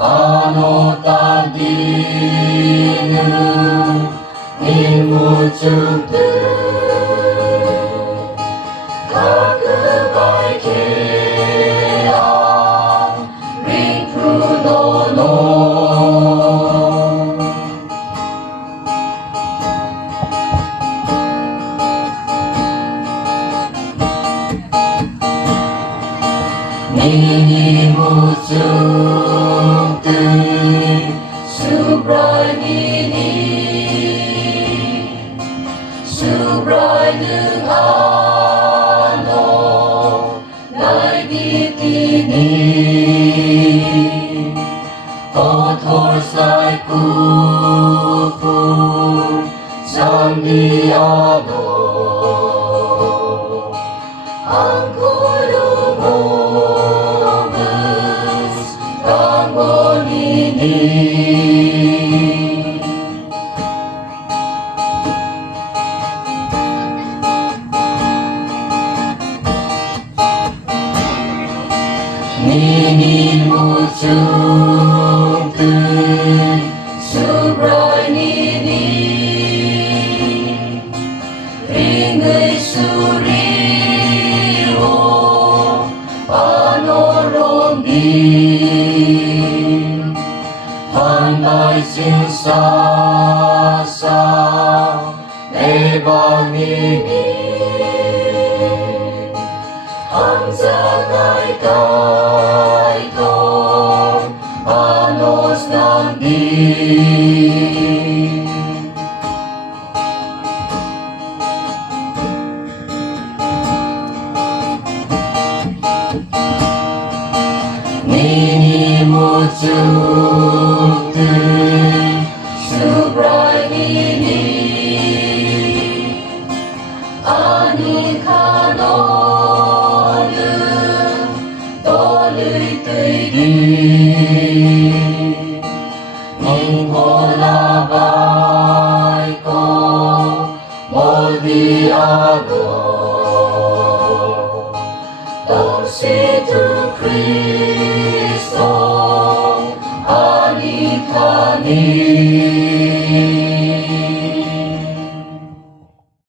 ano't adinen ilmucuktu kekebaikan ring prunono nini mucuktu subrai nini subrai nung ano nai ditini kotor sai kufu sandiado ang kulumobes tangon ini nini mucuktu subrai nini ringai suriwo panoronggi pandai sinsasa nebang ini Hanzangai kaito panos nanti nini mucuktu subrai nini ani kano Ningolabay ko moldiado Tong si tu Cristo anikani